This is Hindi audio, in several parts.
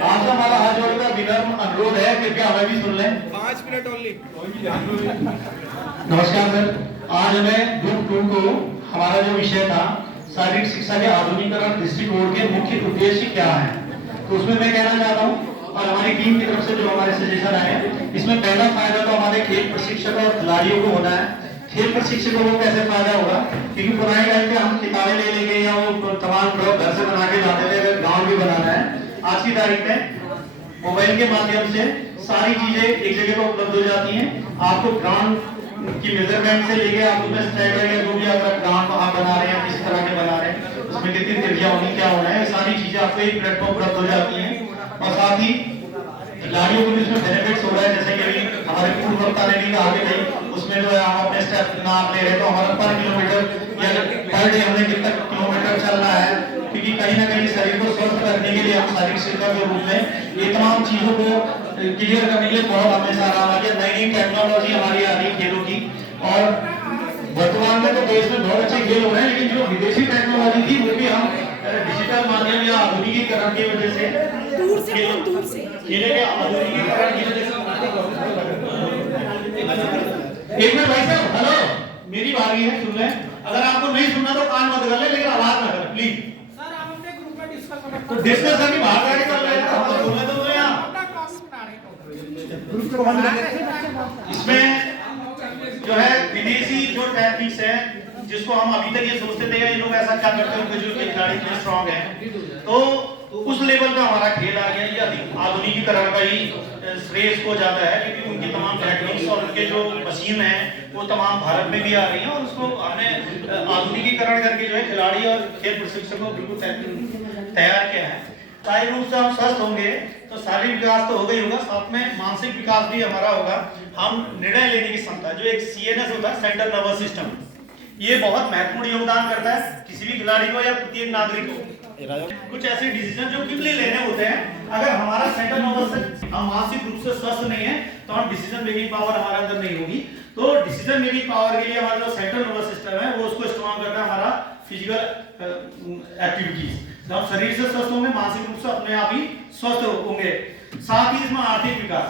आपसे हमारा हाथ जोड़कर विनम्र अनुरोध है, कृपया हमें भी सुन लें। 5 मिनट ओनली। नमस्कार सर, आज हमें ग्रुप 2 को हमारा जो विषय था शारीरिक शिक्षा के आधुनिकीकरण दृष्टिकोण के मुख्य उद्देश्य क्या है, तो उसमें मैं कहना चाहता हूँ और हमारी टीम की तरफ से जो हमारे सजेशन आए, इसमें पहला फायदा तो हमारे खेल प्रशिक्षक और खिलाड़ियों को होना है। खेल प्रशिक्षकों को कैसे फायदा होगा, क्योंकि पुराने टाइम पे हम किताबें ले लेंगे या वो तमाम ड्रॉप घर से बना के लाते थे, अगर गाँव भी बनाना है। आज की तारीख में मोबाइल के माध्यम से सारी चीजें एक जगह पर उपलब्ध हो जाती हैं। आपको ग्राउंड की मेजरमेंट से लेके आप उसमें स्ट्राइकर या जो भी अगर ग्राउंड आप बना रहे हैं, किस तरह के बना रहे हैं, उसमें कितनी त्रिज्या होनी, क्या होना है, सारी चीजें आपको एक प्लेटफॉर्म उपलब्ध हो जाती हैं। और साथ ही खिलाड़ियों को भी इसमें बेनिफिट्स हो रहा है, जैसे कि हमारे पूर्व वक्ता ने भी कहा कि उसमें जो है हम अपने स्टेप नाप ले रहे तो हमारा पर किलोमीटर या पर डे हमें कितना किलोमीटर चलना है, क्योंकि कहीं ना कहीं शरीर को स्वस्थ रखने के लिए हम शारीरिक शिक्षा के रूप में ये तमाम चीजों को क्लियर करने के लिए बहुत हमेशा रहा है। नई नई टेक्नोलॉजी हमारी आ रही खेलों की, और वर्तमान में तो देश में बहुत अच्छे खेल हो रहे हैं, लेकिन जो विदेशी टेक्नोलॉजी थी वो भी हम डिजिटल माध्यम या आधुनिकीकरण की वजह से खेले के आधुनिकीकरण की वजह से। एक मिनट भाई साहब, हेलो, मेरी बारी है, सुन लें। अगर आपको नहीं सुनना तो कान मत कर ले, लेकिन आवाज ना करें प्लीज। सर आप अपने ग्रुप में डिस्कस करें। तो डिस्कशन की बात आगे कर ले, हम तो बोलने तो यहां इसमें जो है विदेशी जो टैक्टिक्स है, जिसको हम अभी तक ये सोचते थे ये लोग ऐसा क्या करते हैं, जो खिलाड़ी इतने स्ट्रांग हैं, तो उस लेवल का हमारा खेल आ गया। ये आधुनिकीकरण का ही श्रेय को जाता है, क्योंकि उनकी तमाम टेक्निक्स और उनके जो मशीन है वो तमाम भारत में भी आ रही हैं, और उसको हमने आधुनिकीकरण करके जो है खिलाड़ी और खेल प्रशिक्षकों को बिल्कुल तैयार किया है। शारीरिक रूप से हम स्वस्थ होंगे तो शारीरिक विकास तो होगा ही होगा, साथ में मानसिक विकास भी हमारा होगा। हम निर्णय लेने की क्षमता, जो एक सीएनएस होता है, सेंट्रल नर्वस सिस्टम, ये बहुत महत्वपूर्ण योगदान करता है किसी भी खिलाड़ी को या प्रत्येक नागरिक को। कुछ ऐसे डिसीजन जो क्विकली लेने होते हैं, अगर हमारा सेंट्रल नर्वस हम मानसिक रूप से स्वस्थ नहीं है तो हम डिसीजन मेकिंग पावर हमारे अंदर नहीं होगी। तो डिसीजन मेकिंग पावर के लिए हमारा जो सेंट्रल नर्वस सिस्टम है वो उसको इस्तेमाल करना हमारा फिजिकल एक्टिविटीज। जब हम शरीर से स्वस्थ होंगे, मानसिक रूप से अपने आप ही स्वस्थ होंगे। साथ ही इसमें आर्थिक विकास,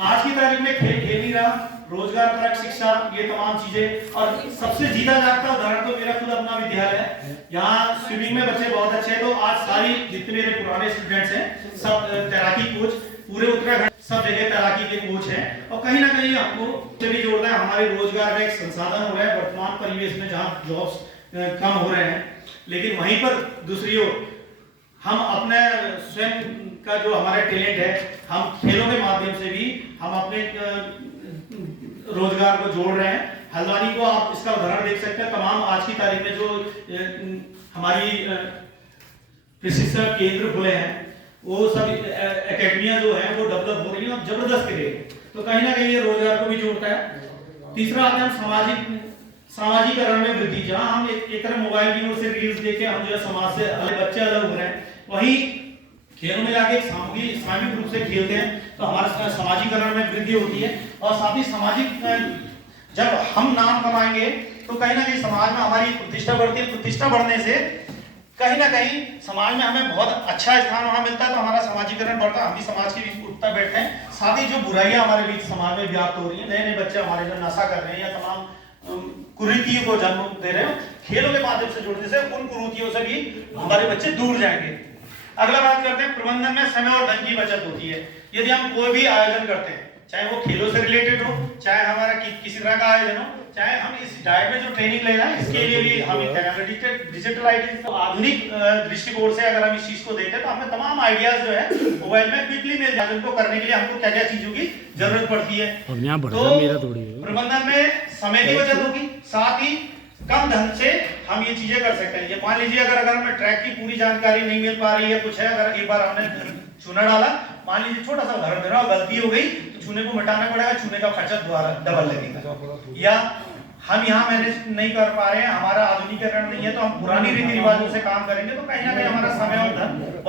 आज की तारीख में खेल ही रहा, रोजगार परक शिक्षा, ये तमाम चीजें। और सबसे जीता जागता उदाहरण तो मेरा खुद अपना विद्यालय है, यहाँ स्विमिंग में बच्चे बहुत अच्छे हैं। तो आज सारी जितने मेरे पुराने स्टूडेंट्स हैं सब तैराकी कोच, पूरे उत्तराखंड सब जगह तैराकी के कोच हैं। और कहीं ना कहीं हमको भी जोड़ना है, हमारे रोजगार का एक संसाधन हो रहा है वर्तमान परिवेश में, जहाँ जॉब्स कम हो रहे हैं, लेकिन वहीं पर दूसरी ओर हम अपने स्वयं का जो हमारा टैलेंट है, हम खेलों के माध्यम से भी हम अपने रोजगार को जोड़ रहे हैं। हल्द्वानी को आप इसका उदाहरण देख सकते हैं, तमाम आज की तारीख में जो हमारी प्रशिक्षण केंद्र खुले हैं, वो सब एकेडमियां जो है वो डेवलप हो रही है जबरदस्त के लिए। तो कहीं ना कहीं ये रोजगार को भी जोड़ता है। तीसरा आता है सामाजिकरण में वृद्धि, जहां हम एक तरह मोबाइल की ओर से रील्स देखे हम जो समाज से अलग बच्चे अलग हो रहे हैं, वहीं खेलों में जाके सामूहिक रूप से खेलते हैं तो हमारे सामाजिकरण में वृद्धि होती है। और साथ ही सामाजिक जब हम नाम कमाएंगे तो कहीं ना कहीं समाज में हमारी प्रतिष्ठा बढ़ती है। प्रतिष्ठा बढ़ने से कहीं ना कहीं समाज में हमें बहुत अच्छा स्थान वहां मिलता है, तो हमारा सामाजिकरण बढ़ता है, हम भी समाज के बीच उठता बैठते हैं। साथ ही जो बुराइयां हमारे बीच समाज में व्याप्त हो रही है, नए नए बच्चे हमारे जो नशा कर रहे हैं या तमाम कुरीतियों को जन्म दे रहे हो, खेलों के माध्यम से जोड़ने से उन कुरीतियों से भी हमारे बच्चे दूर जाएंगे। अगला बात करते हैं, प्रबंधन में समय और धन की बचत होती है। यदि हम कोई भी आयोजन करते हैं, चाहे वो खेलों से रिलेटेड हो, चाहे हमारा किसी तरह का आयोजन हो, चाहे हम इस डाइट में जो ट्रेनिंग ले रहे हैं इसके लिए भी हम डिजिटल आइडियाज, तो आधुनिक दृष्टिकोण से अगर हम इस चीज को देखें तो हमें तमाम आइडियाज जो है मोबाइल में क्विकली मिल जाते हैं। उनको करने के लिए हमको क्या क्या चीजों की जरूरत पड़ती है। तो प्रबंधन में समय की बचत होगी, साथ ही कम धन से हम ये चीजें कर सकते हैं। ये मान लीजिए अगर हमें ट्रैक की पूरी जानकारी नहीं मिल पा रही है, कुछ है, अगर एक बार हमने चूना डाला, मान लीजिए छोटा सा उदाहरण दे रहा हूं, गलती हो गई तो चूने को मिटाना पड़ेगा, चूने का खर्चा दोबारा डबल लगेगा। या हम यहाँ मैनेज नहीं कर पा रहे हैं, हमारा आधुनिकीकरण नहीं है, तो हम पुरानी रीति रिवाजों से काम करेंगे तो कहीं ना कहीं हमारा समय और धन